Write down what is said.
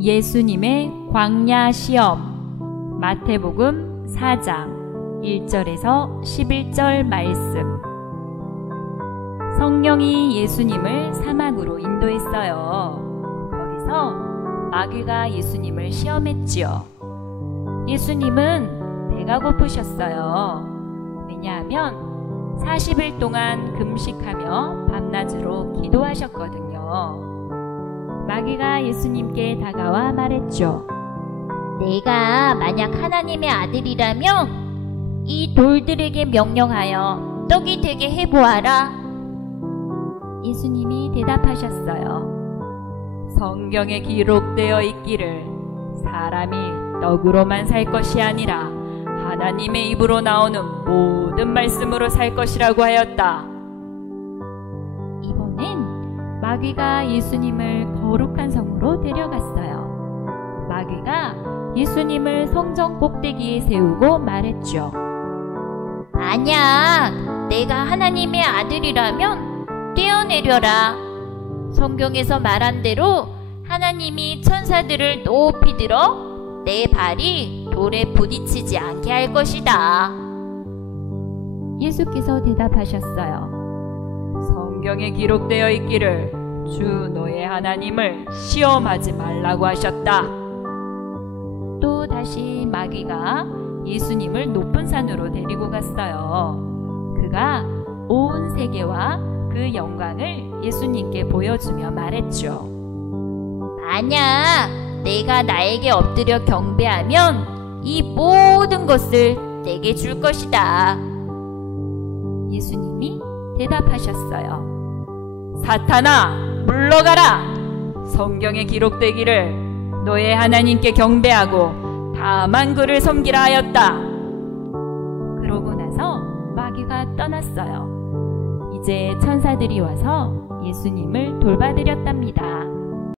예수님의 광야 시험 마태복음 4장 1절에서 11절 말씀 성령이 예수님을 사막으로 인도했어요. 거기서 마귀가 예수님을 시험했지요. 예수님은 배가 고프셨어요. 왜냐하면 40일 동안 금식하며 밤낮으로 기도하셨거든요. 마귀가 예수님께 다가와 말했죠. 내가 만약 하나님의 아들이라면 이 돌들에게 명령하여 떡이 되게 해보아라. 예수님이 대답하셨어요. 성경에 기록되어 있기를 사람이 떡으로만 살 것이 아니라 하나님의 입으로 나오는 모든 말씀으로 살 것이라고 하였다. 마귀가 예수님을 거룩한 성으로 데려갔어요. 마귀가 예수님을 성전 꼭대기에 세우고 말했죠. 만약 내가 하나님의 아들이라면 뛰어내려라. 성경에서 말한 대로 하나님이 천사들을 높이 들어 내 발이 돌에 부딪히지 않게 할 것이다. 예수께서 대답하셨어요. 성경에 기록되어 있기를 주 너의 하나님을 시험하지 말라고 하셨다. 또 다시 마귀가 예수님을 높은 산으로 데리고 갔어요. 그가 온 세계와 그 영광을 예수님께 보여주며 말했죠. 만약 내가 나에게 엎드려 경배하면 이 모든 것을 내게 줄 것이다. 예수님이 대답하셨어요. 사탄아, 물러가라! 성경에 기록되기를 너의 하나님께 경배하고 다만 그를 섬기라 하였다. 그러고 나서 마귀가 떠났어요. 이제 천사들이 와서 예수님을 돌봐드렸답니다.